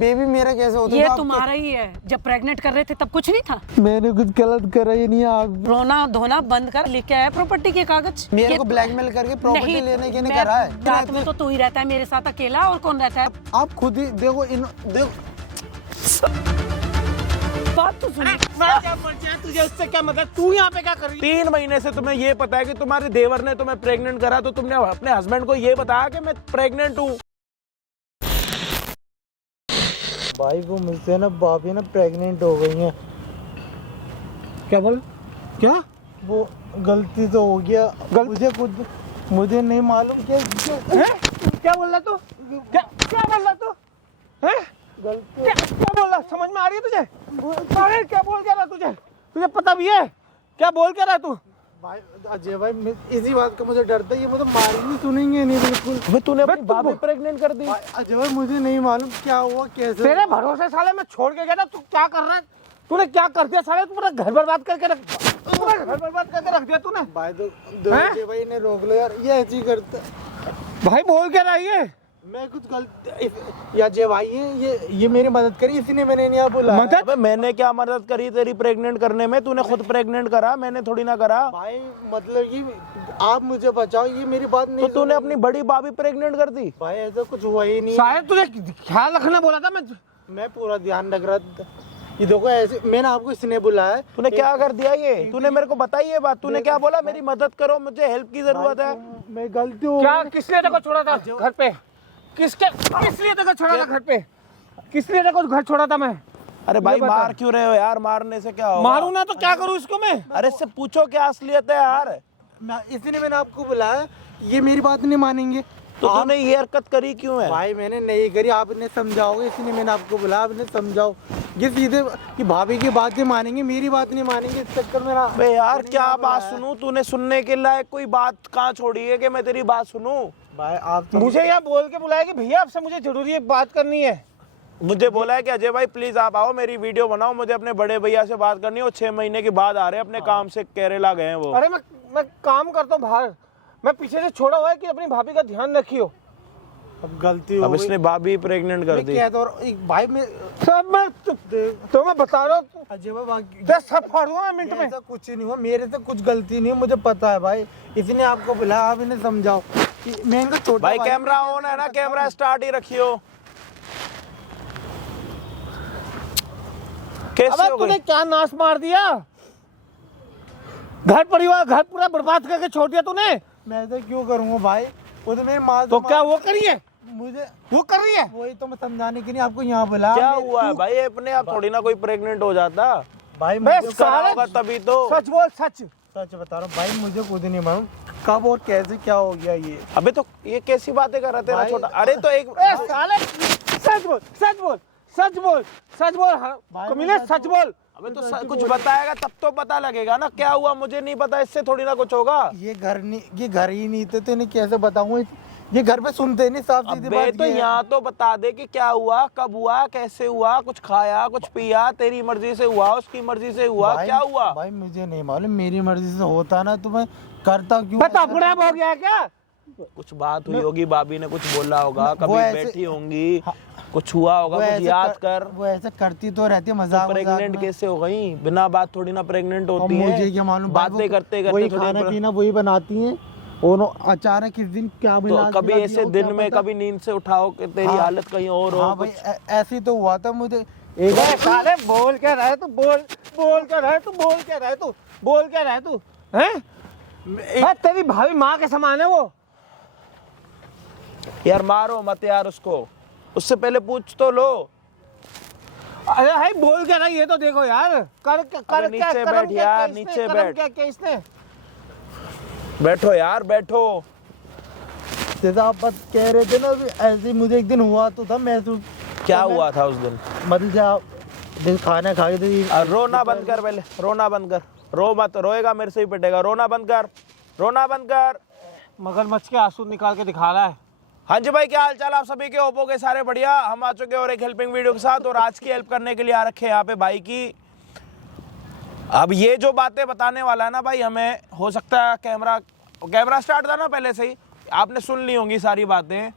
Baby मेरा कैसे होता ये तुम्हारा ही है। जब प्रेग्नेंट कर रहे थे तब कुछ नहीं था। मैंने कुछ गलत करा ही नहीं। आप रोना धोना बंद कर, लेके आया प्रॉपर्टी के कागज। मेरे को ब्लैकमेल करके प्रॉपर्टी लेने के नहीं करा है। रात में तो तू ही रहता है मेरे साथ अकेला, और कौन रहता है? आप खुद ही देखो देखो बात तो सुन। मैं क्या पंचायत, तुझे इससे क्या मतलब? तू यहाँ पे क्या कर रही? 3 महीने से तुम्हें ये पता है कि तुम्हारे देवर ने तुम्हें प्रेग्नेंट करा, तो तुमने अपने हस्बैंड को ये बताया कि मैं प्रेग्नेंट हूँ। भाई वो मुझसे ना भाभी ना प्रेग्नेंट हो गई हैं। क्या बोल? क्या? वो गलती तो हो गया। मुझे नहीं मालूम क्या क्या बोल रहा तू? क्या बोल रहा तू? हैं? क्या बोल रहा? समझ में आ रही है तुझे? अरे क्या बोल क्या रहा तुझे? तुझे पता भी है क्या बोल क्या रहा तू? भाई अजय भाई इसी बात का मुझे डर था, ये मतलब मारेंगे सुनेंगे नहीं बिल्कुल। अबे तूने अपनी भाभी प्रेग्नेंट कर दी। अजय भाई मुझे नहीं मालूम क्या हुआ कैसे। तेरे भरोसे साले मैं छोड़ के गया था, तू क्या कर रहा है? तूने क्या कर दिया साले? तू पूरा घर बर्बाद करके रख दिया तूने। भाई तो अजय भाई ने रोक लो यार, ये ऐसे ही करता। भाई बोल क्या रहा है ये? मैं कुछ गलत या अजय भाई है, ये मेरी मदद करी, इसलिए मैंने नहीं बोला। मदद? अबे मैंने क्या मदद करी तेरी प्रेग्नेंट करने में? तूने खुद प्रेग्नेंट करा, मैंने थोड़ी ना करा। भाई मतलब ये आप मुझे बचाओ, ये मेरी बात नहीं। तो तूने अपनी बड़ी भाभी प्रेग्नेंट कर दी। भाई ऐसा कुछ हुआ ही नहीं। शायद तुझे ख्याल रखना बोला था मैं पूरा ध्यान रख रहा था। ये देखो ऐसे मैंने आपको इसने बुलाया। तूने क्या कर दिया ये? तूने मेरे को बताई ये बात? तूने क्या बोला? मेरी मदद करो, मुझे हेल्प की जरूरत है। मैं गलती हूँ। क्या? किसने तेरे को छोड़ा था घर पे? किस लिए तेरे को छोड़ा था घर पे? किस लिए तेरे को घर छोड़ा था मैं? अरे भाई मार क्यों रहे हो यार? मारने से क्या होगा? मारूं ना तो क्या करूं इसको मैं? अरे इससे पूछो क्या असलियत है यार। इसलिए मैंने आपको बुलाया, ये मेरी बात नहीं मानेंगे। तो तूने ये हरकत करी क्यों है? भाई मैंने नहीं करी, आपने समझाओगे इसलिए मैंने आपको बुलाया। आपने समझाओ ये सीधे कि भाभी की बातें मानेंगे, मेरी बात नहीं मानेंगे, इस चक्कर में ना। बे यार क्या बात सुनूं? तूने सुनने के लायक कोई बात कहाँ छोड़ी है कि मैं तेरी बात सुनूं? भाई आप तो मुझे यहाँ बोल के बुलाया कि भैया आपसे मुझे जरूरी एक बात करनी है। मुझे बोला है कि अजय भाई प्लीज आप आओ, मेरी वीडियो बनाओ, मुझे अपने बड़े भैया से बात करनी है। वो 6 महीने के बाद आ रहे हैं अपने काम से, केरला गए हैं वो। अरे मैं काम करता हूँ बाहर, मैं पीछे से छोड़ा हुआ है कि अपनी भाभी का ध्यान रखियो। अब गलती हो अब गई। इसने भाभी प्रेग्नेंट कर दी। भाई मैं सब मैं तो मैं बता रहा हूँ, अजय भाई सब फाड़ूंगा मिनट में। ऐसा कुछ नहीं हुआ, मेरे से कुछ गलती नहीं है, मुझे पता है भाई। इसने आपको बुलाया, आप इन्हें समझाओ कि मैं इनका छोटा भाई कैमरा ऑन है ना? कैमरा स्टार्ट ही रखियो। कैसे अबे हो तूने गई? क्या नाश मार दिया? घर परिवार घर पूरा बर्बाद करके छोड़ दिया तूने। मैं ऐसा क्यों करूँगा भाई? वो तो मेरी माँ तो क्या वो करी है? मुझे वो कर रही है? वही तो मैं समझाने के लिए आपको यहाँ बुलाया। क्या हुआ है भाई? अपने आप थोड़ी ना कोई प्रेग्नेंट हो जाता। भाई मैं मुझे करा होगा तभी तो। सच बोल, सच सच बता रहा हूँ भाई, मुझे खुद नहीं मालूम कब और कैसे क्या हो गया ये। अबे तो ये कैसी बातें कर रहा तेरा भाई- छोटा? अरे तो एक साले सच बोल, सच बोल, सच बोल, सच बोल, भाई कमीने मैं सच बोल। अबे तो कुछ बताएगा तब तो पता लगेगा ना क्या हुआ। मुझे नहीं पता, इससे थोड़ी ना कुछ होगा। ये घर ही नहीं थे, तो इन्हें कैसे बताऊँ? ये घर पे सुनते नहीं, साफ सीधी अबे बात तो ये है। यहाँ तो बता दे कि क्या हुआ, कब हुआ, कैसे हुआ, कुछ खाया, कुछ पिया, तेरी मर्जी से हुआ, उसकी मर्जी से हुआ, भाई- क्या हुआ? भाई मुझे नहीं मालूम, मेरी मर्जी से होता ना तो मैं करता क्यों? बता बुढ़ा हो गया क्या? कुछ बात हुई होगी, भाभी ने कुछ बोला होगा, वो कभी ऐसे- बैठी होंगी, कुछ हुआ होगा, वो कुछ ऐसे याद कर। वो ऐसे करती तो रहती है मजाक प्रेग्नेंट में। कैसे हो गई? बिना बात थोड़ी ना प्रेग्नेंट और होती है। मुझे क्या मालूम? बातें करते वही करते खाना थोड़ी। पीना वही बनाती हैं, और अचानक किस दिन क्या तो मिला कभी दिया ऐसे हो, दिन क्या में पता? कभी नींद से उठाओ कि तेरी हाँ। हालत कहीं और हो। हाँ भाई कुछ ऐसे तो हुआ था मुझे एक बे साले बोल क्या रहा है तू? बोल क्या रहा है तू? बोल क्या रहा है तू? बोल क्या रहा है तू? हैं? तेरी भाभी माँ के समान है वो। यार मारो मत यार उसको, उससे पहले पूछ तो लो। अरे भाई बोल क्या रहा है ये तो देखो यार। कर अबे नीचे बैठ यार, नीचे बैठ। क्या इसने? बैठो यार बैठो। जैसा आप बात कह रहे थे ना, अभी ऐसे ही मुझे एक दिन हुआ तो था महसूस। क्या हुआ था उस दिन? मतलब जब आप दिन खाना खा के थे, रोना बंद कर, पहले रोना बंद कर। रो मत, रोएगा मेरे से ही पिटेगा। रोना बंद कर, रोना बंद कर। मगरमच्छ के आंसू निकाल के दिखा रहा है। हाँ जी भाई, क्या हाल चाल आप सभी के? ओप्पो के सारे बढ़िया। हम आ चुके हैं और एक हेल्पिंग वीडियो के साथ, और आज की हेल्प करने के लिए आ रखे हैं यहाँ पे भाई की। अब ये जो बातें बताने वाला है ना भाई, हमें हो सकता है कैमरा स्टार्ट था ना पहले से ही, आपने सुन ली होंगी सारी बातें।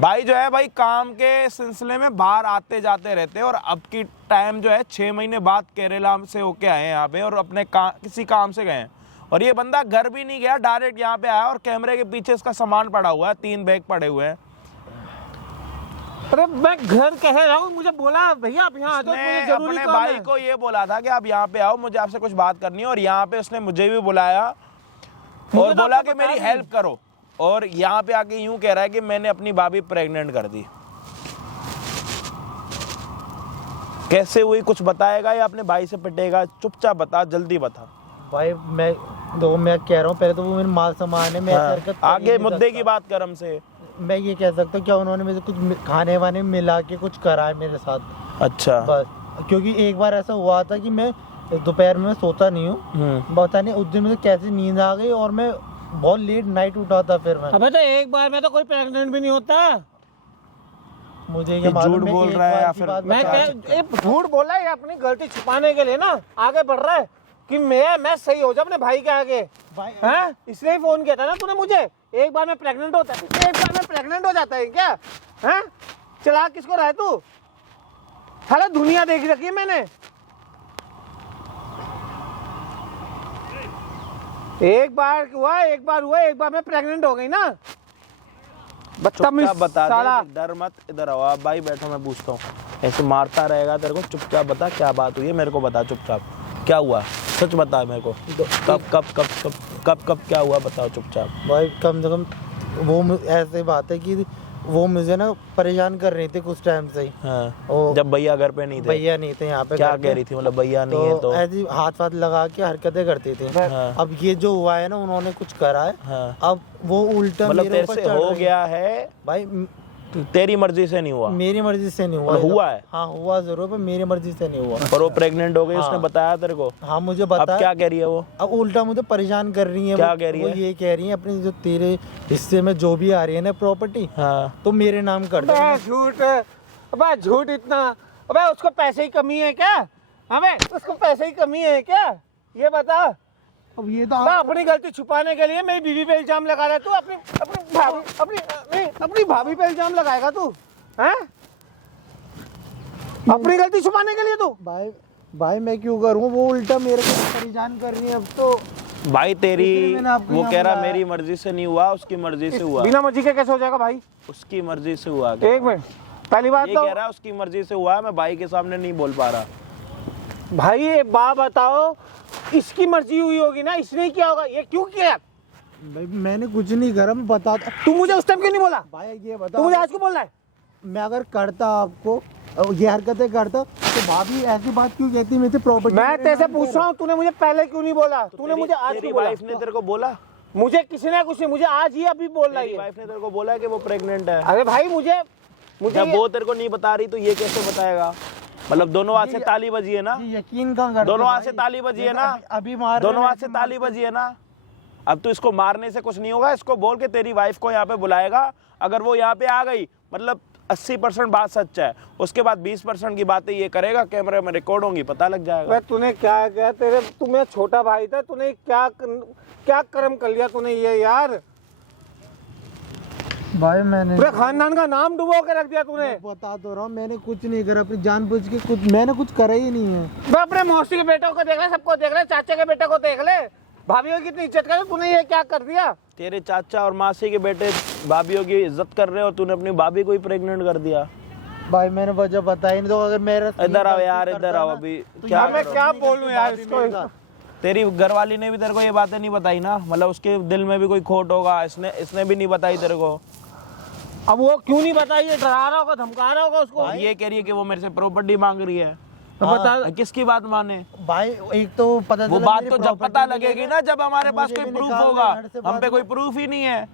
भाई जो है भाई काम के सिलसिले में बाहर आते जाते रहते हैं, और अब की टाइम जो है 6 महीने बाद केरला से होके आए हैं यहाँ पे, और अपने किसी काम से गए हैं। और ये बंदा घर भी नहीं गया, डायरेक्ट यहाँ पे आया, और कैमरे के पीछे इसका सामान पड़ा हुआ है, 3 बैग पड़े हुए हैं। अरे मैं घर कह रहा हूँ, मुझे बोला भैया आप यहाँ आ जाओ, मुझे जरूरी अपने काम भाई है। को ये बोला था कि आप यहाँ पे आओ, मुझे आपसे कुछ बात करनी है, और यहाँ पे उसने मुझे भी बुलाया और तो बोला आपको कि मेरी बता हेल्प करो। और यहाँ पे आके यूं कह रहा है कि मैंने अपनी भाभी प्रेग्नेंट कर दी। कैसे हुई कुछ बताएगा या अपने भाई से पिटेगा? चुपचाप बता, जल्दी बता। भाई मैं कह रहा हूँ, पहले तो वो मेरी माल सामान है, मैं ऐसी हरकत कर ही आगे नहीं मुद्दे सकता। की बात कर हमसे। मैं ये कह सकता हूँ क्या उन्होंने मुझे कुछ खाने वाने मिला के कुछ करा है मेरे साथ, अच्छा। बस। क्योंकि एक बार ऐसा हुआ था कि मैं दोपहर में सोता नहीं हूँ, पता नहीं उस दिन मुझे कैसे नींद आ गई और मैं बहुत लेट नाइट उठा था। फिर मैं अबे तो एक बार में तो कोई प्रेग्नेंट भी नहीं होता। मुझे ये ये मालूम झूठ है, बोल एक रहा है बार या की फिर बात मैं बता क्या सकता हूँ। ये झूठ बोला है, अपनी गलती छुपाने के लिए ना आगे बढ़ रहा है कि मैं सही हो जाऊं अपने भाई के आगे। भाई हैं? इसलिए फोन किया था ना तूने मुझे। एक बार में प्रेग्नेंट होता है, एक बार में प्रेग्नेंट हो जाता है क्या? हैं? चला किसको रहा है तू? साला दुनिया देख रखी है मैंने। एक बार हुआ, एक बार में प्रेग्नेंट हो गई ना। बदतमीज चुपचाप बता साला। दे, डर मत, इधर आओ आप भाई, बैठो, मैं पूछता हूँ। ऐसे मारता रहेगा तेरे को, चुपचाप बता क्या बात हुई है, मेरे को बता चुपचाप क्या हुआ, सच बता मेरे को। कब क्या हुआ बताओ चुपचाप। भाई कम से कम वो ऐसी बात है कि वो मुझे ना परेशान कर रही थी कुछ टाइम से ही। हाँ, ओ, जब भैया घर पे नहीं थे। भैया नहीं थे यहाँ पे। क्या घर पे। कह रही थी, मतलब भैया नहीं है तो? ऐसी हाथ लगा के हरकतें करती थी। हाँ। अब ये जो हुआ है ना, उन्होंने कुछ करा है। हाँ। अब वो उल्टा मतलब मेरे तेरे ऊपर से चढ़ हो रही है। गया है, भाई तेरी मर्जी से नहीं हुआ? मेरी मर्जी से नहीं हुआ। मतलब हुआ है? हाँ हुआ जरूर, पर मेरी मर्जी से नहीं हुआ। पर वो प्रेग्नेंट हो गई, हाँ। उसने बताया तेरे को? हाँ मुझे अब बता। क्या कह रही है वो? अब उल्टा मुझे परेशान कर रही है। क्या वो, कह रही वो है? ये कह रही है अपनी जो तेरे हिस्से में जो भी आ रही है ना प्रॉपर्टी, हाँ। तो मेरे नाम कर दे। अबे झूठ, अबे झूठ इतना। अबे उसको पैसे की कमी है क्या? अबे उसको पैसे की कमी है क्या? ये बता। अब ये तो मैं अपनी गलती छुपाने के लिए मेरी बीवी पे इल्जाम लगा रहा है तू। अपनी भाभी पे इल्जाम लगाएगा तू? हैं? अपनी गलती छुपाने के लिए तू? भाई मैं क्यों करूँ? वो उल्टा मेरे को परेशान कर रही है अब तो। भाई तेरी, इसलिए मैंने आपको वो यहाँ कह रहा बुलाया। मेरी मर्जी से नहीं हुआ, उसकी मर्जी से हुआ। बिना मर्जी के कैसे हो जाएगा भाई? उसकी मर्जी से हुआ क्या? एक मिनट, पहली बात ये तो कह रहा है उसकी मर्जी से हुआ है, मैं भाई के सामने नहीं बोल पा रहा। भाई ये बात बताओ, इसकी मर्जी हुई होगी ना, इसने ही किया होगा। ये क्यों किया? भाई मैंने कुछ नहीं करा, मैं बताता। तू मुझे उस टाइम क्यों नहीं बोला? भाई ये बता, तू मुझे आज क्यों बोल रहा है? मैं अगर करता आपको ये हरकतें करता तो भाभी ऐसी बात क्यों कहती मेरी प्रॉपर्टी? मैं तेरे से पूछ रहा हूँ, तूने मुझे पहले क्यों नहीं बोला? तूने मुझे आज तेरी क्यों बोला? वाइफ ने तेरे को बोला? मुझे किसी ने कुछ नहीं, मुझे आज ही अभी बोल रहा तेरी है। वाइफ ने तेरे को बोला है कि वो प्रेग्नेंट है? अरे भाई मुझे जब वो तेरे को नहीं बता रही तो ये कैसे बताएगा? मतलब दोनों हाथ से ताली बजी है ना? यकीन कहाँ करते दोनों हाथ भाई? से ताली बजी है ना? अभी मार दोनों रहे हाथ से ताली बजी है ना? अब तो इसको मारने से कुछ नहीं होगा, इसको बोल के तेरी वाइफ को यहाँ पे बुलाएगा। अगर वो यहाँ पे आ गई, मतलब 80% बात सच है, उसके बाद 20% की बातें ये करेगा, कैमरे में रिकॉर्ड होंगी, पता लग जाएगा। मैं तूने क्या किया? तू मेरा छोटा भाई था, तूने क्या कर्म कर लिया तूने ये यार? भाई मैंने पूरे खानदान का नाम डुबो के रख दिया तूने। बता तो रहा हूँ, मैंने कुछ नहीं करा, अपनी जानबूझ के कुछ मैंने कुछ करा ही नहीं है। मैं अपने मौसी के बेटे को देख ले, सबको देख ले, चाचा के बेटे को देख ले, भाभी की कितनी इज्जत करे, तूने ये क्या कर दिया? तेरे चाचा और मासी के बेटे भाभीयों की इज्जत कर रहे हो, तूने अपनी भाभी को ही प्रेग्नेंट कर दिया। भाई मैंने वजह बताई नहीं, तो अगर मेरा इधर आओ यार, इधर आओ अभी। क्या मैं क्या बोलूं यार इसको? तेरी घरवाली ने भी तेरे को ये बातें नहीं बताई ना? मतलब उसके दिल में भी कोई खोट होगा, इसने भी नहीं बताई तेरे को? अब वो क्यों नहीं बताइए? डरा रहा होगा, धमका रहा होगा उसको। और ये कह रही है कि वो मेरे से प्रॉपर्टी मांग रही है। तो बता किसकी बात माने? भाई एक तो पता वो चला बात मेरी तो जब property पता मिलेगी, लगेगी ना, जब हमारे पास मुझे कोई भी प्रूफ निकाल होगा। देना, घर से हम बात पे कोई प्रूफ ही नहीं है।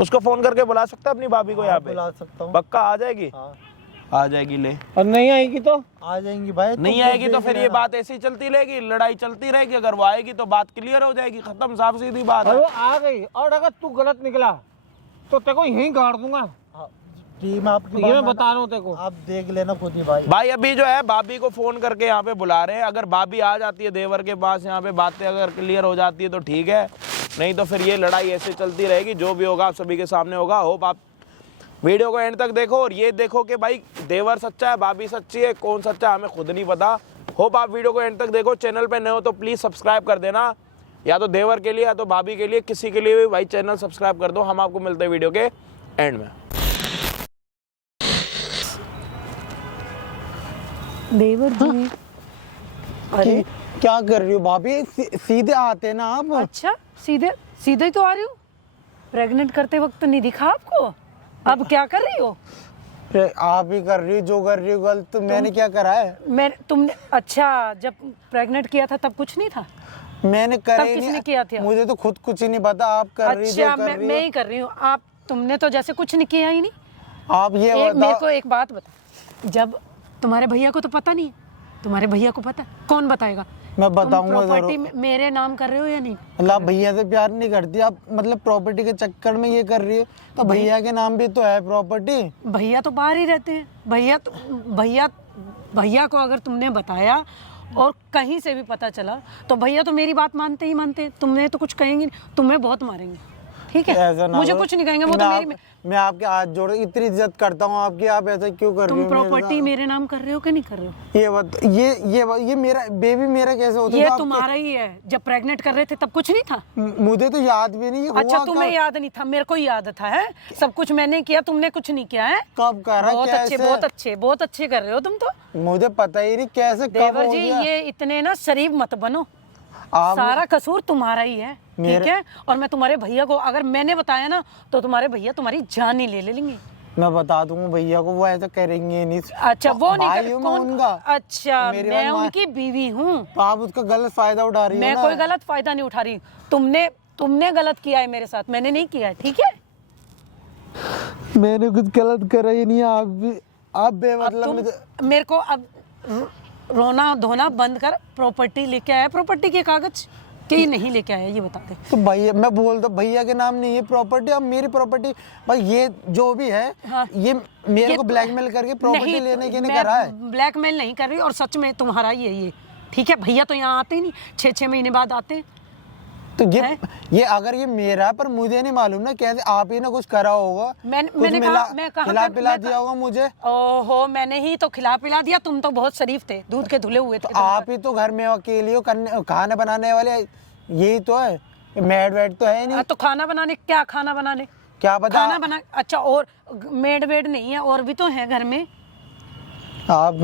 उसको फोन करके बुला सकता है अपनी भाभी को यहाँ पे? बुला सकता हूँ। पक्का आ जाएगी? हाँ। आ जाएगी ले। और नहीं आएगी तो? आ जाएंगी भाई। नहीं आएगी तो फिर ये बात ऐसी ही चलती रहेगी, लड़ाई चलती रहेगी। अगर वो आएगी तो बात क्लियर हो जाएगी, खत्म, साफ सीधी बात और है। वो आ गई और अगर तू गलत निकला तो तेरे को यहीं गाड़ दूंगा। टीम आपकी ये मैं बता रहा हूँ तेरे को। आप देख लेना खुद ही भाई। भाई अभी जो है भाभी को फोन करके यहाँ पे बुला रहे हैं। अगर भाभी आ जाती है देवर के पास, यहाँ पे बातें अगर क्लियर हो जाती है तो ठीक है, नहीं तो फिर ये लड़ाई ऐसे चलती रहेगी। जो भी होगा आप सभी के सामने होगा। होप आप वीडियो को एंड तक देखो और ये देखो कि भाई देवर सच्चा है, भाभी सच्ची है, कौन सच्चा है हमें खुद नहीं पता। होप आप वीडियो को एंड तक देखो। चैनल पे नए हो तो प्लीज़ सब्सक्राइब कर देना, या तो देवर के लिए या तो भाभी के लिए, किसी के लिए भी भाई चैनल सब्सक्राइब कर दो। हम आपको मिलते हैं वीडियो के एंड में। देवर जी, अरे क्या कर रही हो भाभी? सीधे आते ना आप। अच्छा, सीधे सीधे ही तो आ रही हूँ। प्रेग्नेंट करते वक्त नहीं दिखा आपको? अब क्या कर रही हो? आप ही कर रही हो जो कर रही हो गलत। तो मैंने क्या करा है? तुमने अच्छा, जब प्रेग्नेंट किया था तब कुछ नहीं था? मैंने करा तब ही किसने नहीं। किया था? मुझे तो खुद कुछ ही नहीं पता। आप कर रही हो जो अच्छा, कर रही हो। मैं ही कर रही हूँ। आप तुमने तो जैसे कुछ नहीं किया ही नहीं। आप ये मेरे बताओ। को एक बात बता, जब तुम्हारे भैया को तो पता नहीं है, तुम्हारे भैया को पता, कौन बताएगा? मैं बताऊंगा प्रॉपर्टी जरूर। मेरे नाम कर रहे हो या नहीं? अल्लाह भैया से प्यार नहीं करती आप, मतलब प्रॉपर्टी के चक्कर में ये कर रही है। तो भैया के नाम भी तो है प्रॉपर्टी। भैया तो बाहर ही रहते हैं। भैया को अगर तुमने बताया और कहीं से भी पता चला तो भैया तो मेरी बात मानते ही मानते हैं। तुमने तो कुछ कहेंगे नहीं, तुम्हें बहुत मारेंगे, ठीक है? ऐसा ना मुझे हो। कुछ नहीं कहेंगे, वो तो मेरी। मैं आपके हाथ जोड़ इतनी इज्जत करता हूँ आपकी, आप ऐसा क्यों कर रही तुम हो? मेरे प्रॉपर्टी साथ? मेरे नाम कर रहे हो कि नहीं कर रहे हो? ये मेरा बेबी मेरा कैसे होता? ये तुम्हारा ही है। जब प्रेग्नेंट कर रहे थे तब कुछ नहीं था? मुझे तो याद भी नहीं। अच्छा, तुम्हें याद नहीं था, मेरे को याद था। है सब कुछ मैंने किया, तुमने कुछ नहीं किया है। कब करा? बहुत अच्छे, बहुत अच्छे, बहुत अच्छे कर रहे हो तुम तो। मुझे पता ही नहीं कैसे कब देवर हो जी, गया। ये इतने ना शरीफ मत बनो। आप सारा कसूर तुम्हारा ही है, ठीक है? और मैं तुम्हारे भैया को, अगर मैंने बताया ना तो तुम्हारे भैया तुम्हारी जान ही ले लेंगे। मैं बता दूंगा भैया को, वो ऐसा करेंगे नहीं। अच्छा, वो नहीं भाई कर, हूँ मैं कौन? उनका। अच्छा, मेरी मैं माँ- उनकी बीवी हूँ। तो आप उसका गलत फायदा उठा रही हो मैं ना। कोई गलत फायदा नहीं उठा रही। तुमने गलत किया है मेरे साथ, मैंने नहीं किया है, ठीक है? मैंने कुछ गलत करा ही नहीं। आप भी आप अब बेमतलब मेरे को अब रोना धोना बंद कर। प्रॉपर्टी लेके आया, प्रॉपर्टी के कागज कि नहीं लेके आया, ये बता दे। तो भैया, मैं बोलता भैया के नाम नहीं, ये प्रॉपर्टी अब मेरी प्रॉपर्टी। भाई ये जो भी है, हाँ। ये मेरे ये को ब्लैकमेल करके प्रॉपर्टी नहीं, लेने के लिए मैं करा है। ब्लैकमेल नहीं कर रही, और सच में तुम्हारा ही है ये, ठीक है? भैया तो यहाँ आते ही नहीं, 6-6 महीने बाद आते हैं। तो ये अगर ये मेरा, पर मुझे नहीं मालूम ना कैसे आप ही ने कुछ करा होगा। मैंने कहा, मैं कहा खिला पिला दिया होगा मुझे। ओहो, मैंने ही तो खिला पिला दिया। तुम तो बहुत शरीफ थे, दूध के धुले हुए थे। तो आप ही तो घर में अकेली हो, खाना बनाने वाले यही तो है। मेड वेड तो है नहीं। तो खाना बनाने, क्या खाना बनाने, क्या पता। खाना बना। अच्छा, और मेड वेड नहीं है, और भी तो है घर में। आप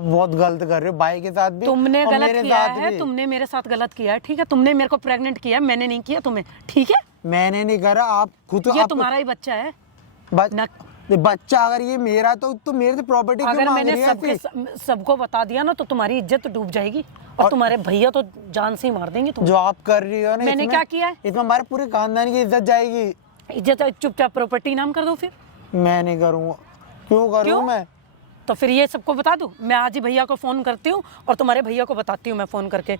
बहुत गलत कर रहे हो भाई के साथ भी। तुमने और गलत मेरे किया साथ है, भी। तुमने मेरे साथ गलत किया है, ठीक है? तुमने मेरे को प्रेग्नेंट किया है, मैंने नहीं किया तुम्हें, ठीक है? मैंने नहीं करा, आप खुद। ये तुम्हारा ही बच्चा है। बच्चा अगर ये मेरा तो मेरे से प्रॉपर्टी क्यों अगर मांग मैंने रही है ऐसी? सबको बता दिया ना तो तुम्हारी इज्जत डूब जाएगी, और तुम्हारे भैया तो जान से ही मार देंगे तुम्हें। जो आप कर रही हो ना, मैंने इसमें- क्या किया है? इसमें हमारे पूरे खानदान की इज्जत जाएगी। इज्जत चुपचाप प्रॉपर्टी नाम कर दो फिर। मैं नहीं करूँगा। क्यों करूँ क्यों? मैं? तो फिर ये सबको बता दूं। मैं आज ही भैया को फोन करती हूँ और तुम्हारे भैया को बताती हूँ मैं फोन करके।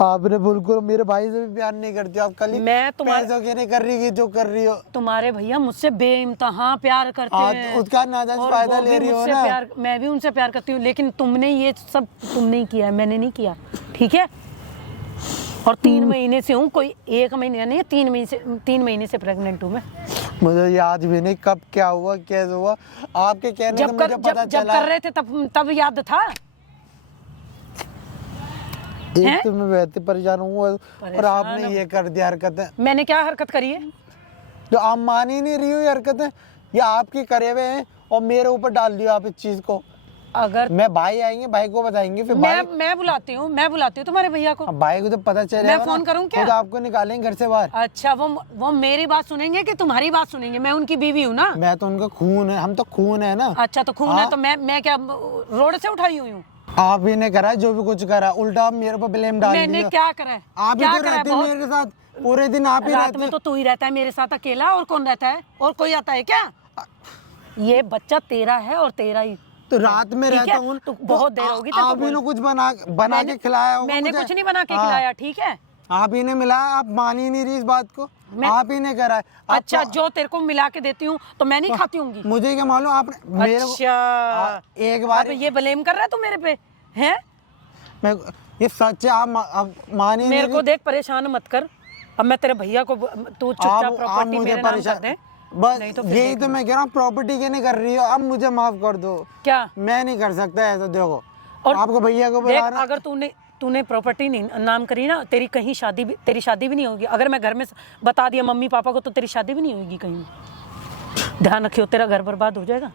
आपने बिल्कुल मेरे भाई से भी प्यार नहीं करती आप। कल ही मैं तुम्हारे- पैसों के नहीं कर रही है जो कर रही हो। तुम्हारे भैया मुझसे बेइंतहा प्यार करते हैं, उसका नाजायज और फायदा वो भी ले रही हो मुझसे ना। प्यार, मैं भी उनसे प्यार करती हूँ, लेकिन तुमने ये सब तुमने ही किया है, मैंने नहीं किया, ठीक है? और 3 महीने से हूँ, कोई 1 महीने नहीं, 3 महीने से प्रेग्नेंट हूँ मैं। मुझे याद भी नहीं कब क्या हुआ कैसे हुआ। आपके कहने से मुझे पता जब चला। कर रहे थे तब याद था। एक तो मैं वैसे परेशान हूँ और आपने ये कर दिया हरकतें। मैंने क्या हरकत करी है? जो आप मान ही नहीं रही हो ये हरकतें, ये आपकी करे हुए हैं और मेरे ऊपर डाल दिया आप इस चीज को। अगर मैं भाई आएंगे, भाई को बताएंगे, फिर भाई मैं बुलाती हूँ तुम्हारे भैया को। अब भाई को तो पता चल मैं फोन करूँ क्या? खुद आपको निकालेंगे घर से बाहर। अच्छा, वो मेरी बात सुनेंगे कि तुम्हारी बात सुनेंगे? मैं उनकी बीवी हूँ ना। मैं तो उनका खून है, हम तो खून है ना। अच्छा, तो खून है तो मैं क्या रोड से उठाई हुई हूँ? आप ही ने करा जो भी कुछ करा, उल्टा आप मेरे पर ब्लेम डाल मैंने दिया। क्या करा है? आप ही क्या तो करा है? रहते हैं मेरे साथ पूरे दिन, आप ही रात रहते में हैं। तो तू ही रहता है मेरे साथ अकेला, और कौन रहता है? और कोई आता है क्या? ये बच्चा तेरा है और तेरा ही। तो रात में ठीक रहता है? हूँ तो बहुत देर होगी तब तो आप ही ने बोल। कुछ बना के खिलाया होगा मैंने मुझे। कुछ नहीं बना के हाँ, खिलाया, ठीक है? आप ही ने मिलाया, आप मान ही नहीं रही इस बात को। मैं- आप ही ने करा है। आप अच्छा, जो तेरे को मिला के देती हूँ तो मैं नहीं खाती होंगी? मुझे क्या मालूम आपने मेरे को अच्छा, एक बार अब ये ब्लेम कर रहा है तू मेरे पे, हैं? मैं ये सच है, आप मान ही नहीं मेरे को रही। देख, परेशान मत कर। अब मैं तेरे भैया को, तू चुपचाप आप प्रॉपर्टी मुझे मेरे नाम कर परेशान दे। बस नहीं तो फिर यही देख तो मैं कह रहा हूँ, प्रॉपर्टी के नहीं कर रही हो, अब मुझे माफ कर दो। क्या मैं नहीं कर सकता ऐसा, देखो और आपको भैया को देख, बुलाना। अगर तूने प्रॉपर्टी नहीं नाम करी ना, तेरी कहीं तेरी शादी भी नहीं होगी। अगर मैं घर में बता दिया मम्मी पापा को तो तेरी शादी भी नहीं होगी कहीं। ध्यान रखियो, तेरा घर बर्बाद हो जाएगा।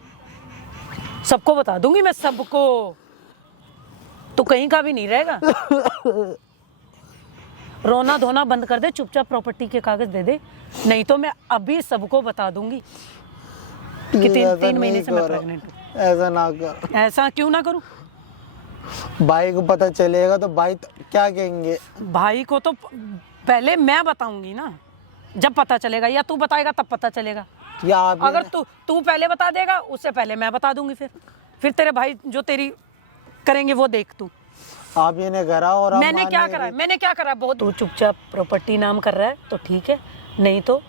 सबको बता दूंगी मैं, सबको। तू कहीं का भी नहीं रहेगा। रोना धोना बंद कर दे, चुपचाप प्रॉपर्टी के कागज दे दे, नहीं तो मैं अभी सबको बता दूंगी कि ऐसा 3 महीने नहीं से मैं करो, प्रेग्नेंट हूँ। ऐसा ना कर। ऐसा क्यों ना करूँ? भाई को पता चलेगा तो भाई तो क्या कहेंगे? भाई को तो पहले मैं बताऊंगी ना, जब पता चलेगा, या तू बताएगा तब पता चलेगा। या आप अगर तू पहले बता देगा, उससे पहले मैं बता दूंगी। फिर तेरे भाई जो तेरी करेंगे वो देख तू। आप ये नहीं करा और आप मैंने क्या करा? मैंने क्या करा? बहुत तू चुपचाप प्रॉपर्टी नाम कर रहा है तो ठीक है, नहीं तो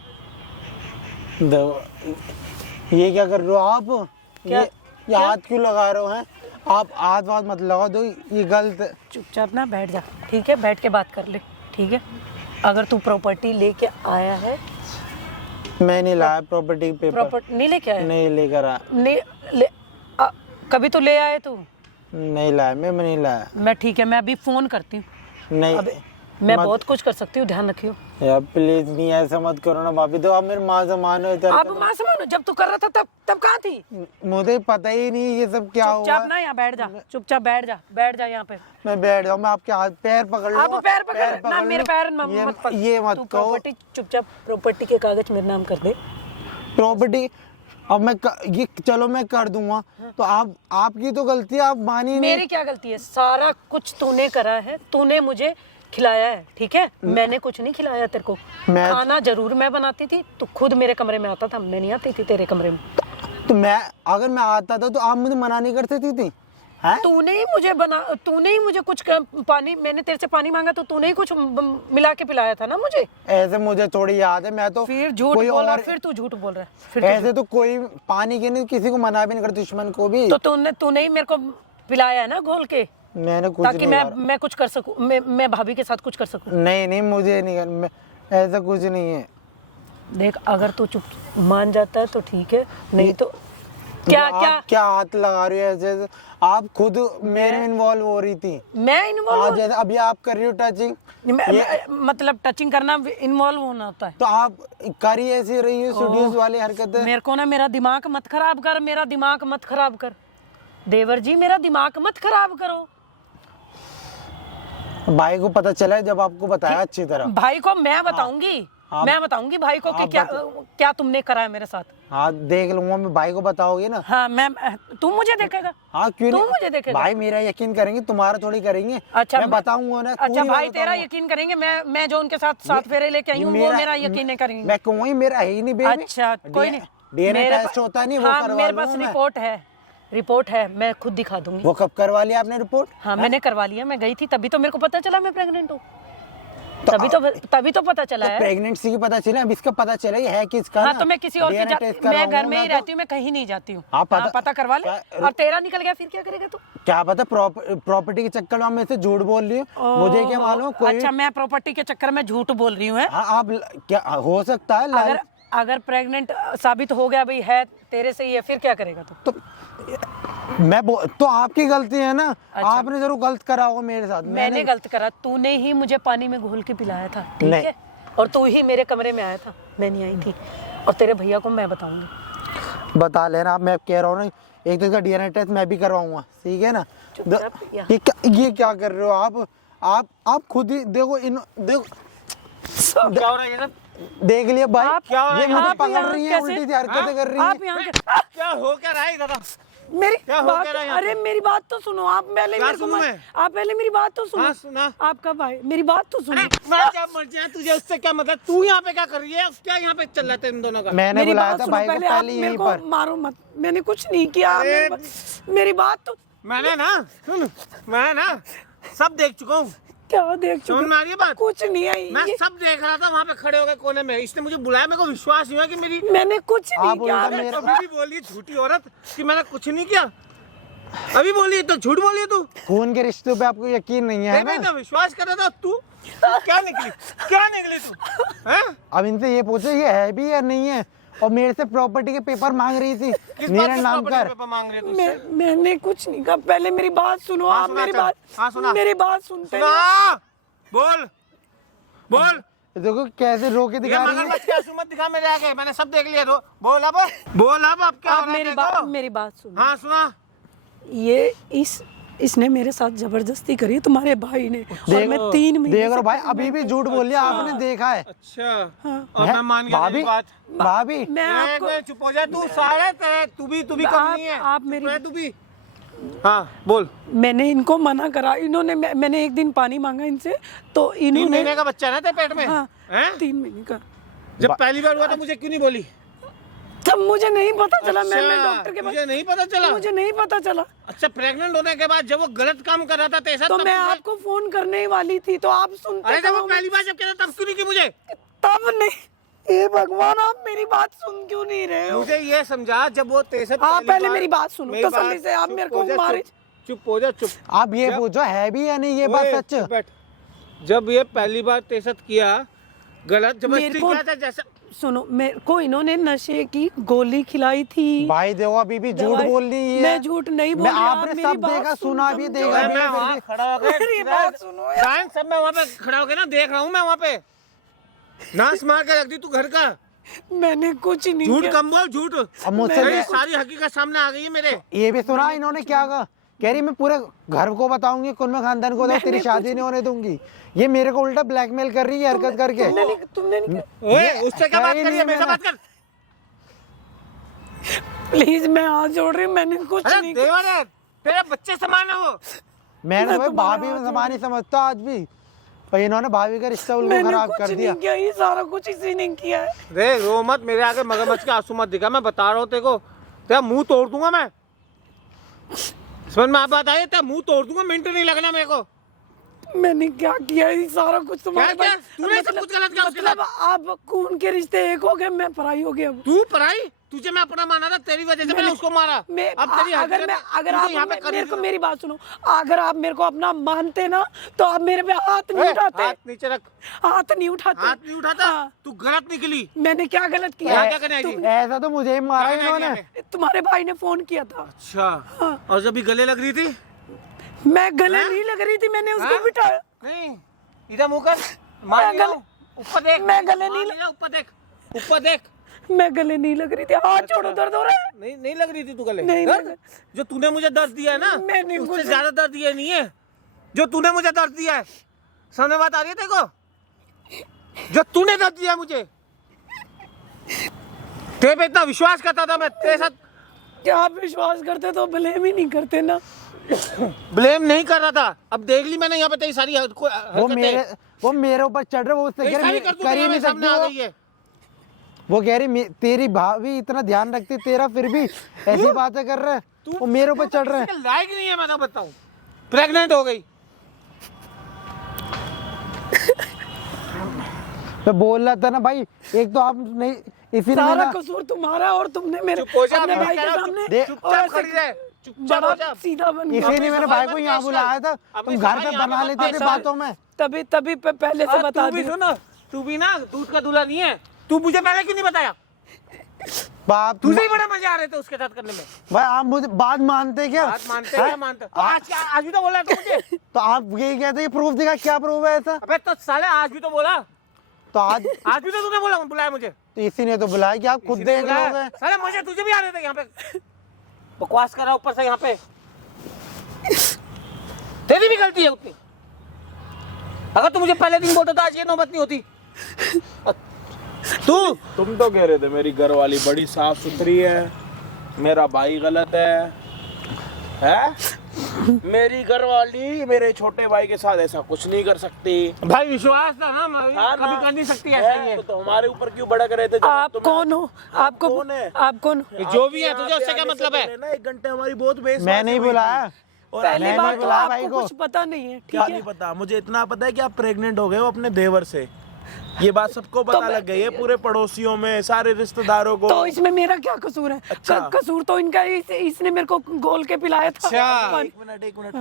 ये क्या कर रहे हो आप? क्या? ये हाथ क्यों लगा रहे हो हैं? आप हाथ वाथ मत लगा दो, ये गलत है। चुपचाप ना बैठ जा, ठीक है? बैठ के बात कर ले, ठीक है? अगर तू प्रॉपर्टी लेके आया है, मैं नहीं लाया प्रॉपर्टी पेपर। प्रॉपर्टी नहीं लेके आया? नहीं लेकर आया। कभी तो ले आए तू? नहीं लाया, मैं नहीं लाया। मैं ठीक है, मैं अभी फोन करती हूँ। नहीं अबे मैं बहुत कुछ कर सकती हूँ, ध्यान रखियो। यार प्लीज नहीं, ऐसा मत करो ना भाभी। तो आप मेरी माँ से मानो इधर। अब माँ से मानो, जब तू कर रहा था तब कहाँ थी? मुझे पता ही नहीं ये सब क्या हुआ। चुपचाप ना यहाँ बैठ जा, चुपचाप बैठ जा यहाँ पे। मैं बैठ जाऊँ, मैं आपके हाथ पैर पकड़ लूँ। आप पैर पकड़ ना, मेरे पैर मत पकड़। ये मत तू कहो। प्रॉपर्टी, चुपचाप प्रॉपर्टी के कागज मेरे नाम कर दे। प्रॉपर्टी अब ये चलो मैं कर दूंगा, तो आपकी तो गलती है, आप मानी नहीं। मेरी क्या गलती है? सारा कुछ तूने करा है, तूने मुझे खिलाया है, ठीक है? मैंने कुछ नहीं खिलाया तेरे को। खाना जरूर मैं बनाती थी, तू खुद मेरे कमरे में आता था, मैं नहीं आती थी तेरे कमरे में। तो अगर मैं आता था तो आप मुझे मना नहीं कर सकती थी? तूने ही मुझे कुछ पानी, मैंने तेरे से पानी मांगा तो तूने ही कुछ मिला के पिलाया था ना मुझे। ऐसे मुझे थोड़ी याद है, मैं तो फिर झूठ बोल रहा, फिर तू झूठ बोल रहा है। फिर ऐसे तो कोई पानी के नहीं, किसी को मना भी नहीं करता, दुश्मन को भी। तो तूने ही मेरे को पिलाया है ना घोल के, मैंने कुछ ताकि नहीं मैं कुछ कर सकूं, मैं भाभी के साथ कुछ कर सकूं। नहीं मुझे नहीं, ऐसा कुछ नहीं है। देख, अगर तू चुप मान जाता है तो ठीक है, नहीं तो क्या हाथ लगा रही है ऐसे? आप खुद मेरे इन्वॉल्व हो रही थी। मैं इन्वॉल्व? जैसे अभी आप कर रही हो टचिंग, मतलब टचिंग करना इन्वॉल्व होना होता है। तो आप कर ही ऐसी रही है स्टूडियोज वाली हरकतें। मेरे को ना मेरा दिमाग मत खराब कर, मेरा दिमाग मत खराब कर देवर जी, मेरा दिमाग मत खराब करो। भाई को पता चला है जब आपको बताया अच्छी तरह। भाई को मैं बताऊंगी, मैं बताऊंगी भाई को कि क्या तुमने करा है मेरे साथ। हाँ देख लूंगा मैं, भाई को बताओगे ना? हाँ तुम मुझे देखेगा? हाँ क्यों तुम नहीं? मुझे देखेगा? भाई मेरा यकीन करेंगे, तुम्हारा थोड़ी करेंगे। अच्छा मैं बताऊंगा ना। अच्छा भाई तेरा यकीन करेंगे, मैं जो उनके साथ 7 फेरे लेके आई हूँ वो मेरा यकीन नहीं करेंगे। मैं कहूँगी मेरा है ही नहीं बेबी। अच्छा कोई नहीं, डीएनए टेस्ट होता नहीं, वो करवा मेरे पास रिपोर्ट है, मैं खुद दिखा दूंगी। वो कब करवा लिया आपने रिपोर्ट? हाँ मैंने करवा लिया, मैं गई थी तभी तो मेरे को पता चला मैं प्रेग्नेंट हूँ। तभी तो पता चला है। प्रेगनेंसी की पता चला, अब इसका पता चला है किसका? हाँ तो मैं किसी और के मैं घर में ही रहती हूँ, मैं कहीं नहीं जाती हूँ। पता करवा ले। और तेरा निकल गया फिर क्या करेगा तू? क्या पता प्रॉपर्टी के चक्कर में मैं से झूठ बोल रही हूँ, मुझे क्या मालूम। अच्छा मैं प्रॉपर्टी के चक्कर में झूठ बोल रही हूँ? आप क्या हो सकता है? अगर प्रेग्नेंट साबित हो गया भाई है तेरे से ही है, फिर क्या करेगा तू? तो आपकी गलती है ना। अच्छा। आपने जरूर गलत करा होगा मेरे साथ। मैंने गलत करा? तूने ही मुझे पानी में घोल के पिलाया था, ठीक है? और तू ही मेरे कमरे में आया था, मैं नहीं आई थी। और तेरे भैया को मैं बताऊंगी। बता लेना आप, मैं कह रहा हूँ ना, एक तो इसका डीएनए टेस्ट मैं भी करवाऊंगा, ठीक है ना? ये क्या कर रहे हो आप खुद ही देखो। क्या हो रहा है ये सब? देख लिया भाई, ये मुझे आप पकड़ रही है, उल्टी सी हरकतें कर रही आप यहाँ क्या हो क्या रहा है दादा? मेरी बात, अरे मेरी बात तो सुनो आप पहले। आप पहले मेरी बात तो सुनो। सुना आपका भाई, मेरी बात तो सुनो। मैं क्या मर जाए, तुझे उससे क्या मतलब? तू यहाँ पे क्या कर रही है? क्या यहाँ पे चल रहा था इन दोनों का? मैंने बुलाया था भाई को पहले यहीं पर। मारो मत, मैंने कुछ नहीं किया। मेरी बात तो मैंने ना सब देख चुका हूँ। क्या देख चुका? समझ में आ रही है बात? कुछ नहीं आई। मैं सब देख रहा था वहाँ पे खड़े हो गए कोने में। इसने मुझे बुलाया, मेरे को विश्वास नहीं हुआ कि मैंने कुछ नहीं किया। अभी भी बोली झूठी औरत कि मैंने कुछ नहीं किया। अभी बोली तो झूठ बोली तू। खून के रिश्तों पे आपको यकीन नहीं है ना? तो विश्वास कर रहा था तू। क्या निकली तू? हैं? अब इनसे ये पूछो ये है भी या नहीं है, और मेरे से प्रॉपर्टी के पेपर मांग रही थी मेरा नाम कर। पेपर मांग रहे थे मैंने कुछ नहीं कहा, पहले मेरी बात सुनो। आप सुना मेरी चल। बात, हाँ, सुना। मेरी बात सुनते सुना। हैं। बोल बोल। देखो कैसे रो के ये दिखा रही है। मगरमच्छ के आंसू मत दिखा मेरे आगे, मैंने सब देख लिया। तो बोल अब अब क्या हो आप रहा है मेरी देखो। मेरी बात सुनो। हाँ सुना। ये इसने मेरे साथ जबरदस्ती करी, तुम्हारे भाई ने। और मैं 3 महीने देख से रो भाई, अभी भी झूठ बोल लिया आपने, देखा है। अच्छा और मैं मान गया तेरी भाभी बात। भाभी मैं आपको चुप हो जा तू, सारे तेरे तू भी कम नहीं है। आप मेरी- चुप रह तू भी। हाँ बोल। मैंने इनको मना करा, इन्होंने मैंने एक दिन पानी मांगा इनसे तो 3 इन्होंने। महीने का बच्चा ना तेरे पेट में? हाँ, हैं? 3 महीने का। जब पहली बार हुआ तो मुझे क्यों नहीं बोली? तब मुझे नहीं पता चला। मैं अच्छा, डॉक्टर के पास, मुझे नहीं पता चला। मुझे नहीं पता चला। अच्छा प्रेग्नेंट होने के बाद जब वो गलत काम कर रहा था तेरे साथ, तो तब मैं तुझे- आपको फोन करने ही वाली थी तो आप सुनते अरे जब वो कहो। पहली बार जब कहता तब क्यों नहीं की मुझे? तब नहीं। हे भगवान, आप मेरी बात सुन क्यों नहीं रहे हो? मुझे ये समझा जब वो तेरे साथ आप पहली पहले बार- मेरी बात सुनो, मेरी तसल्ली बात- से आप चुप मेरे हो को जा, मारे। चुप हो जा चुप। आप ये पूछो है भी या नहीं ये बात ओए, सच। चुप बैठ। जब ये पहली बार तेरे साथ किया गलत जबरदस्ती मेरे को- किया था जैसा सुनो, मेरे को इन्होंने नशे की गोली खिलाई थी। भाई देखो अभी भी झूठ दवाई- बोल रही है। मैं झूठ नहीं बोल मैं रही, आप आपने मेरी सब बात देखा सुन, सुना भी समझो। देखा भी मैं है, वहाँ फिर भी- खड़ा होकर मेरी बात सुनो यार। डांस सब मैं वहाँ पे खड़ा होकर ना देख रहा हूँ। मैं वहाँ पे नाच मार के रख दी तू घर का। मैंने कुछ नहीं झूठ किया। कम बोल, झूठ। अब मुझसे मेरी सारी हकीकत सामने आ गई है मेरे। ये भी सुना इन्होंने क्या कहा, कह रही मैं पूरे घर को बताऊंगी, कुल खानदान को, तेरी शादी नहीं होने दूंगी। ये मेरे को उल्टा ब्लैकमेल कर रही है हरकत करके। तुमने नहीं किया। ओए उससे क्या है बात ही करी नहीं है? मेरे से मैंने। बात कर। प्लीज मैं हाथ जोड़ रही हूँ, मैंने कुछ अरे नहीं किया। देवर है, तेरे बच्चे समान है वो। मैंने तो भाई तुम्हारा भाभी हाथ में समानी समझता आज भी, पर इन्होंने भाभी का रिश्ता बिल्कुल मैंने खराब कुछ कर दिया। नहीं किया, ये सारा कुछ इसी ने किया है। रे रो मत मेरे आगे, मगरमच्छ के आंसू मत दिखा। मैं बता रहा हूँ तेरे को, तेरा मुंह तोड़ दूंगा मैं। समझ में आप बात आई? तेरा मुंह तोड़ दूंगा, मिनट नहीं लगना मेरे को। मैंने क्या किया, ये सारा कुछ तुम्हारे क्या? पास- तूने सब कुछ गलत किया उसके मतलब आप खून के रिश्ते एक हो गए, मैं पराई हो गया। तू पराई, तुझे मैं अपना माना था, तेरी वजह से मैंने उसको मारा। अगर हरकतें आप तू यहाँ पे कर मेरे रही को थी। मेरी बात सुनो, अगर आप मेरे को अपना मानते ना तो आप मेरे पे हाथ नहीं उठाते। हाथ नीचे रख। हाथ नहीं उठाते। हाथ नहीं उठाता। हाँ। तू गलत निकली। मैंने क्या गलत यहाँ किया? क्या करने आई थी? ऐसा तो मुझे ही मारा क्या करने आई थी इन्होंने। यहाँ पे? तुम्हारे भाई ने फोन किया था। अच्छा, और जब भी गले लग रही थी? मैं गले हाँ? नहीं लग रही थी, मैंने उसको हाँ? बिठाया। नहीं, इधर मुंह कर। मान मैं लिया गले- हूँ। ऊपर देख। मैं गले मान नहीं लिया, ऊपर देख। ऊपर देख। मैं गले नहीं लग रही थी। हाथ छोड़ो, दर्द हो रहा है। नहीं लग रही थी तू गले? नहीं दर्द? लग- जो तूने मुझे दर्द दिया है ना, मैंने उससे कुछ- ज्यादा दर्द ये नहीं है जो तूने मुझे दर्द दिया है। सामने बात आ रही है तेरे को? जो तूने दर्द दिया है मुझे, तेरे पे इतना विश्वास करता था मैं, तेरे साथ क्या आप विश्वास करते तो ब्लेम ही नहीं करते ना। ब्लेम नहीं कर रहा था। अब देख ली मैंने यहाँ पे तेरी सारी वो मेरे ऊपर चढ़ रहे, वो उससे कह रही कर ही नहीं सामने आ सकती गई है। वो कह रही तेरी भाभी इतना ध्यान रखती तेरा, फिर भी ऐसी बातें कर रहे हैं। वो मेरे ऊपर चढ़ रहे हैं। इसके लायक नहीं है, मैं तो बताऊं। प्रेग्नेंट हो गई। मैं बोल रहा था ना भाई, एक तो आप नहीं, इसीलिए सारा मैंने कसूर तुम्हारा और तुमने मेरे चुप हो जा, अपने मैं भाई कह के रहा हूं, सामने दे- और चुपचाप खड़ी रहे, चुपचाप हो जा। जवाब सीधा बन गया। इसीलिए मैंने भाई को अपनी यहाँ सफाई बुलाया था, अपनी तुम घर सफाई पे यहाँ बना पे लेते थे बता। बातों में। तभी पहले से बता तू भी दी। सुन, तू भी ना दूध का दूल्हा नहीं है। तू मुझे पहले क्यों नहीं बताया? बाप तुझे ही बड़ा मजा आ रहे थे उसके साथ करने में। भाई आप मुझे बात मानते क्या? बात मानते हैं, मानते। तो आज भी तो बोला था मुझे। तो आप यही कहते हैं प्रूफ दिखा, क्या प्रूफ है ऐसा? अबे तो साले आज भी तो बोला। तो आज आज भी तो तूने बोला, बुलाया मुझे। तो इसी ने तो बुलाया कि आप खुद देख बुलाया। लोगे। साले मजे तुझे भी आ रहे थे यहाँ पे। बकवास कर रहा ऊपर से यहाँ पे। तेरी भी गलती है उतनी। अगर तू मुझे पहले दिन बोलता तो आज ये नौबत नहीं होती। तुम तो कह रहे थे मेरी घर वाली बड़ी साफ सुथरी है, मेरा भाई गलत है? मेरी घर वाली मेरे छोटे भाई के साथ ऐसा कुछ नहीं कर सकती। भाई विश्वास था ना, हाँ कभी ना। कर नहीं सकती ऐसा ही है। तो हमारे ऊपर क्यों भड़क रहे थे? जब आप तुम्हें- कौन हो? आपको कौन है? आप कौन हो? जो भी है यहाँ तुझे पे उससे क्या आने मतलब से है? पहले ना 1 घंटे हमारी बहुत बेइज्जती मैं नहीं हुई थी। बुलाया। और पहली मैंने बात तो बुलाया भाई आपको को। कुछ पता नहीं है, क्या ठीक नहीं है? पता? मुझे इतना पता है कि आप प्रेग्नेंट हो गए हो अपने देवर से। ये बात सबको पता लग गई है, पूरे पड़ोसियों में, सारे रिश्तेदारों को। तो इसमें मेरा क्या कसूर है? अच्छा। कसूर तो इनका ही, इसने मेरे को गोल के पिलाया था। अच्छा। एक मिनट।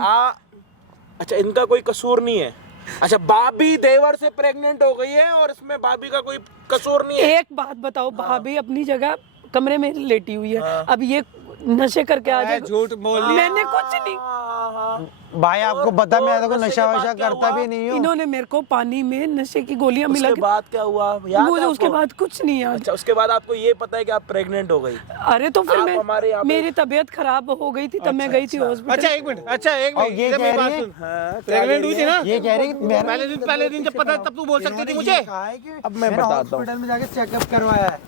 अच्छा, इनका कोई कसूर नहीं है, अच्छा, भाभी देवर से प्रेग्नेंट हो गई है और इसमें भाभी का कोई कसूर नहीं है। एक बात बताओ, भाभी अपनी जगह कमरे में लेटी हुई है, अब ये नशे करके आ जाए। झूठ बोल रही है। मैंने कुछ नहीं, भाई आपको पता मैं तो नशा वशा करता भी नहीं हूँ। इन्होंने मेरे को पानी में नशे की गोलियां मिला उसके बाद क्या हुआ याद मुझे है उसके आपको? बाद कुछ नहीं याद। अच्छा, उसके बाद आपको ये पता है कि आप प्रेग्नेंट हो गई? अरे तो फिर आप हमारे यहाँ पे- मेरी तबीयत खराब हो गई थी, तब मैं गई थी हॉस्पिटल। अच्छा एक मिनट, अच्छा एक और मिनट, ये इधर कह मेरी बात रही है- सुन। हाँ, प्रेग्नेंट हुई थी ना? ये कह रही है पहले दिन जब पता तब तू बोल सकती थी मुझे। अब मैं बताता हूँ। हॉस्पिटल में जाके चेकअप करवाया है,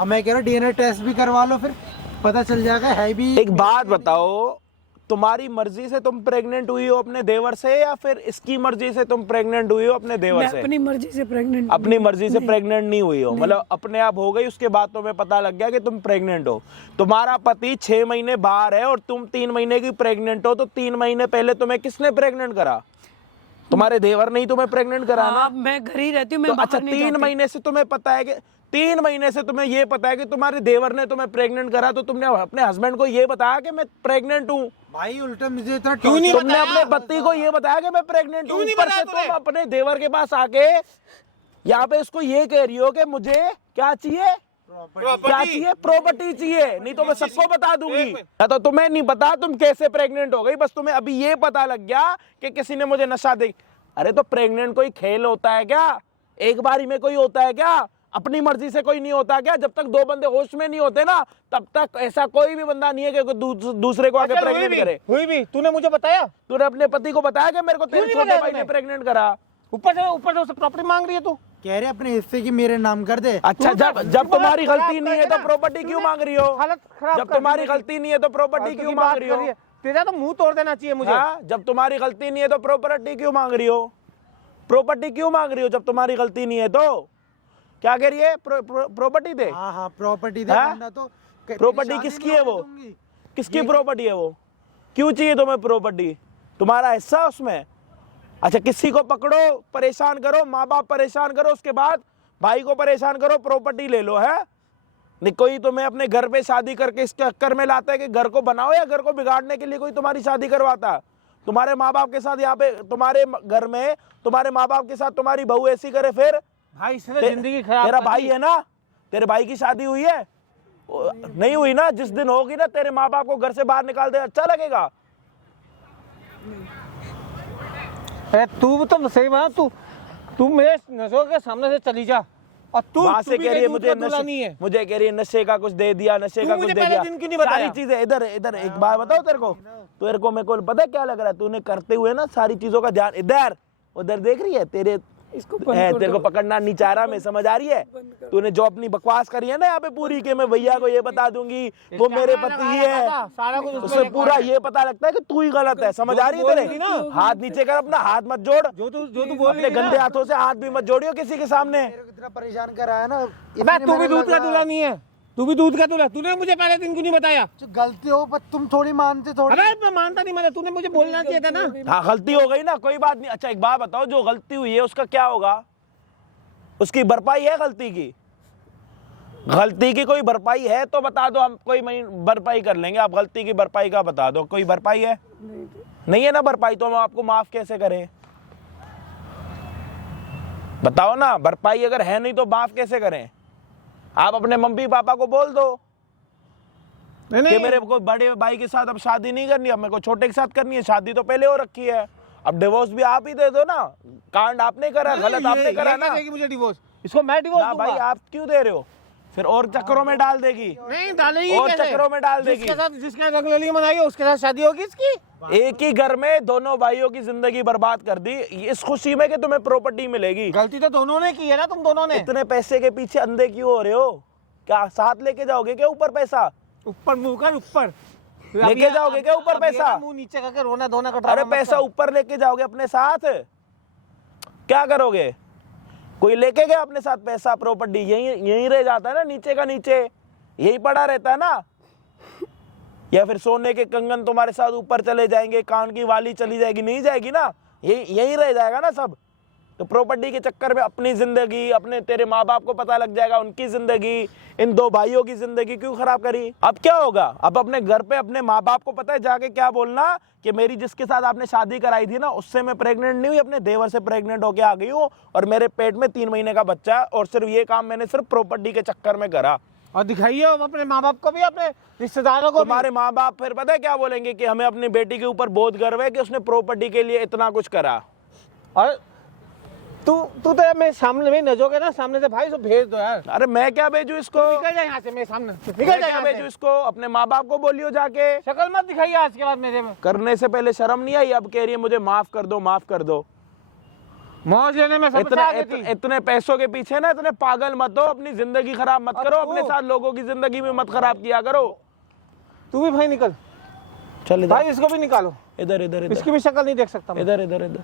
अब मैं कह रहा हूँ डीएनए टेस्ट भी करवा लो, फिर पता चल जाएगा है भी। एक बात बताओ, तुम्हारी मर्जी से तुम प्रेग्नेंट हुई हो अपने देवर से, या फिर इसकी मर्जी से तुम प्रेग्नेंट हुई हो अपने देवर मैं से? अपनी मर्जी से प्रेग्नेंट। अपनी मर्जी से प्रेग्नेंट नहीं हुई हो, मतलब अपने आप हो गई, उसके बाद तुम्हें पता लग गया कि तुम प्रेग्नेंट हो। तुम्हारा पति 6 महीने बाहर है और तुम 3 महीने की प्रेग्नेंट हो, तो 3 महीने पहले तुम्हें किसने प्रेग्नेंट करा? तुम्हारे देवर ने ही तुम्हें प्रेग्नेंट करा ना? मैं घर ही रहती हूँ, तो मैं अच्छा, बाहर नहीं 3 जाती। महीने से तुम्हें पता है कि 3 महीने से तुम्हें ये पता है कि तुम्हारे देवर ने तुम्हें प्रेग्नेंट करा, तो तुमने अपने हस्बैंड को ये बताया कि मैं प्रेग्नेंट हूँ? भाई उल्टा मुझे इतना क्यों नहीं तुमने बताया? अपने पति को ये बताया कि मैं प्रेग्नेंट हूँ? क्यों नहीं ऊपर बताया से तूने? तुम अपने देवर के पास आके यहाँ पे उसको ये कह रही हो कि मुझे क्या चाहिए? क्या चाहिए? प्रॉपर्टी चाहिए, नहीं तो मैं सबको बता दूंगी। या तो तुम्हें नहीं पता तुम कैसे प्रेग्नेंट हो गई, बस तुम्हें अभी ये पता लग गया कि किसी ने मुझे नशा दे। अरे तो प्रेग्नेंट कोई खेल होता है क्या? एक बारी में कोई होता है क्या? अपनी मर्जी से कोई नहीं होता क्या? जब तक 2 बंदे होश में नहीं होते ना, तब तक ऐसा कोई भी बंदा नहीं है कि कोई दूसरे को आगे अच्छा, प्रेग्नेंट करे। हुई भी, तूने मुझे बताया? तूने अपने पति को बताया कि मेरे को तेरे नहीं छोटे बताया भाई ने तूने? प्रेग्नेंट करा? ऊपर से उससे प्रॉपर्टी मांग रही है तू? कह रहे अपने हिस्से की मेरे नाम कर दे। अच्छा, तू जब तो- जब तू तुम्हारी हालत गलती खराब नहीं है तो करके ना, प्रॉपर्टी क्यों तूने मांग रही हो? हालत खराब जब कर तुम्हारी दी मेरी। गलती नहीं है तो प्रॉपर्टी फालतू क्यों की मांग बात रही कर हो? रही है। तेरा तो मुंह तोड़ देना चाहिए मुझे। हाँ, जब तुम्हारी गलती नहीं है तो प्रॉपर्टी क्यों मांग रही हो? प्रॉपर्टी क्यों मांग रही हो जब तुम्हारी गलती नहीं है? तो क्या कह रही है? प्रॉपर्टी दे। हाँ हाँ प्रॉपर्टी दे, हाँ? वरना तो प्रॉपर्टी किसकी है वो? किसकी प्रॉपर्टी है वो? क्यों चाहिए तुम्हें प्रॉपर्टी? तुम्हारा हिस्सा उसमें? अच्छा, किसी को पकड़ो, परेशान करो, माँ बाप परेशान करो, उसके बाद भाई को परेशान करो, प्रॉपर्टी ले लो, है? नहीं, कोई तुम्हें अपने घर पे शादी करके इस चक्कर में लाता है कि घर को बनाओ, या घर को बिगाड़ने के लिए कोई तुम्हारी शादी करवाता? तुम्हारे माँ बाप के साथ यहाँ पे तुम्हारे घर में तुम्हारे माँ बाप के साथ तुम्हारी बहू ऐसी करे, फिर भाई इसने जिंदगी खराब तेरा कर भाई दी। है ना, तेरे भाई की शादी हुई है? नहीं हुई ना? जिस दिन होगी ना, तेरे माँ बाप को घर से बाहर निकाल दे, अच्छा लगेगा? अरे तू तो सही बात, तू मेरे नजरों के सामने से चली जा। और तू वहां से भी कह रही है दूध मुझे का दूल्हा नहीं नशे, है। मुझे कह रही है नशे का कुछ दे दिया, नशे तू का मुझे कुछ दे पहले दिया। दिन क्यों नहीं बताया? सारी चीजें इधर इधर एक बात बताओ तेरे को, तेरे को मेरे को पता है क्या लग रहा है? तूने करते हुए ना सारी चीजों का ध्यान इधर उधर देख रही है, तेरे इसको तेरे को पकड़ना नहीं चाह रहा मैं, समझ आ रही है? तूने जो अपनी बकवास करी है ना यहाँ पे पूरी, के मैं भैया को ये बता दूंगी, वो मेरे पति है, सारा कुछ उससे पूरा ये पता लगता है कि तू ही गलत है। समझ आ रही है बोल तेरे? रही ना। हाथ नीचे कर अपना, हाथ मत जोड़। जो तू बोल अपने रही थी गंदे ना। हाथों से हाथ भी मत जोड़ियो किसी के सामने। मेरे को इतना परेशान करा है ना। अबे तू भी दूध का दूल्हा नहीं है, तू भी दूध का दूल्हा। तूने मुझे पहले दिन क्यों नहीं बताया? जो गलती हो पर तुम थोड़ी मानते थोड़ी। अबे मैं मानता नहीं, मैंने तूने मुझे बोलना चाहिए था ना। हाँ, गलती हो गई ना, कोई बात नहीं। अच्छा, एक बात बताओ, जो गलती हुई है उसका क्या होगा? उसकी भरपाई है गलती की? गलती की कोई भरपाई है तो बता दो, हम कोई भरपाई कर लेंगे। आप गलती की भरपाई का बता दो, कोई भरपाई है? नहीं है ना भरपाई, तो हम आपको माफ कैसे करें? बताओ ना, भरपाई अगर है नहीं तो माफ कैसे करें? आप अपने मम्मी पापा को बोल दो कि मेरे को बड़े भाई के साथ अब शादी नहीं करनी, अब मेरे को छोटे के साथ करनी है। शादी तो पहले हो रखी है, अब डिवोर्स भी आप ही दे दो ना। कांड आपने करा, गलत आपने करा ना। मुझे डिवोर्स, इसको मैं डिवोर्स ना दूंगा। भाई, आप क्यों दे रहे हो? फिर और चक्करों में डाल देगी, नहीं डालेगी और कैसे? चक्करों में डाल देगी। जिसके साथ जिसके रंगलेली मनाई है उसके साथ शादी होगी इसकी। एक ही घर में दोनों भाइयों की जिंदगी बर्बाद कर दी इस खुशी में कि तुम्हें प्रॉपर्टी मिलेगी। गलती तो दोनों ने की है ना, तुम दोनों ने। इतने पैसे के पीछे अंधे क्यों हो रहे हो? क्या साथ लेके जाओगे क्या ऊपर पैसा? ऊपर मुंह कर, ऊपर लेके जाओगे क्या ऊपर पैसा? मुंह नीचे करके रोना धोना का अरे ड्रामा मत पैसा कर। ऊपर लेके जाओगे अपने साथ, क्या करोगे? कोई लेके गया अपने साथ पैसा, प्रॉपर्टी यहीं रह जाता है ना, नीचे का नीचे यही पड़ा रहता है ना। या फिर सोने के कंगन तुम्हारे साथ ऊपर चले जाएंगे, कान की वाली चली जाएगी? नहीं जाएगी ना, यही रह जाएगा ना सब। तो प्रॉपर्टी के चक्कर में अपनी जिंदगी, अपने तेरे माँ बाप को पता लग जाएगा, उनकी जिंदगी, इन 2 भाइयों की जिंदगी क्यों खराब करी? अब क्या होगा? अब अपने घर पे अपने माँ बाप को पता है जाके क्या बोलना कि मेरी जिसके साथ आपने शादी कराई थी ना उससे मैं प्रेग्नेंट नहीं हुई, अपने देवर से प्रेग्नेंट होके आ गई हूँ और मेरे पेट में 3 महीने का बच्चा है और सिर्फ ये काम मैंने सिर्फ प्रॉपर्टी के चक्कर में करा। और दिखाइए अपने माँ बाप को भी, अपने रिश्तेदारों को भी। तुम्हारे माँ बाप फिर पता है क्या बोलेंगे कि हमें अपनी बेटी के ऊपर बहुत गर्व है कि उसने प्रॉपर्टी के लिए इतना कुछ करा। और तू तो मेरे सामने में नजोगे ना, सामने से भाई, इसको भेज दो यार। अरे मैं क्या भेजू इसको? निकल जाए यहाँ से मेरे सामने, निकल मैं जाए क्या यहाँ भेजू से। इसको? अपने माँ बाप को बोलियो जाके। शक्ल मत दिखाइए आज के बाद मेरे में। करने से पहले शर्म नहीं आई, अब कह रही है मुझे माफ कर दो, माफ कर दो। मौज लेने में सब आगे थी। इतने पैसों के पीछे ना इतने पागल मत हो, अपनी जिंदगी खराब मत करो, अपने साथ लोगों की जिंदगी में मत खराब किया करो। तू भी भाई निकल, चल भाई इसको भी निकालो, इधर इधर इसकी भी शक्ल नहीं देख सकता मैं। इधर इधर इधर।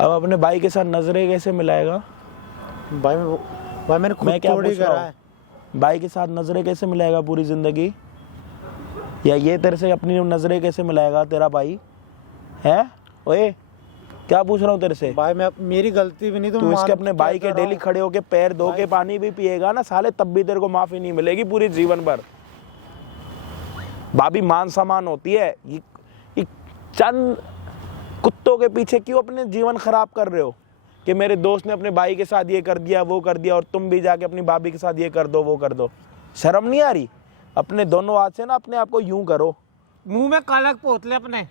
अब अपने भाई के साथ नजरें कैसे मिलाएगा? भाई मैंने खुद मैं क्या थोड़ी पूछ रहा करा है। हूँ, भाई के साथ नजरें कैसे मिलाएगा पूरी जिंदगी? या ये तेरे से अपनी नजरें कैसे मिलाएगा तेरा भाई है? ओए क्या पूछ रहा हूँ तेरे से? भाई मैं मेरी गलती भी नहीं, तू मान इसके अपने भाई के क्या कर रहा डेली खड़े होके पैर धो के पानी भी पिएगा ना साले, तब भी तेरे को माफी नहीं मिलेगी पूरी जीवन भर। भाभी मान सम्मान होती है, ये चंद कुत्तों के पीछे क्यों अपने जीवन खराब कर रहे हो कि मेरे दोस्त ने अपने भाई के साथ ये कर दिया, वो कर दिया और तुम भी जाके अपनी भाभी के साथ ये कर दो, वो कर दो। शर्म नहीं आ रही? अपने दोनों हाथ से ना अपने आप को यूं करो। मुंह में कालक पोत ले अपने।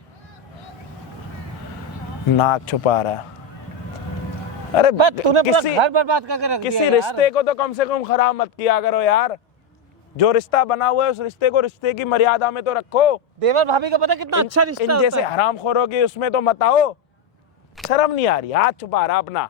नाक छुपा रहा है। अरे तूने पूरा किसी घर बर्बाद करके रख किसी दिया यार। रिश्ते को तो कम से कम खराब मत किया करो यार। जो रिश्ता बना हुआ है उस रिश्ते को रिश्ते की मर्यादा में तो रखो। देवर भाभी का पता कितना अच्छा रिश्ता इन होता जैसे है। हरामखोरों की उसमें तो मत आओ। शर्म नहीं आ रही, हाथ छुपा रहा अपना।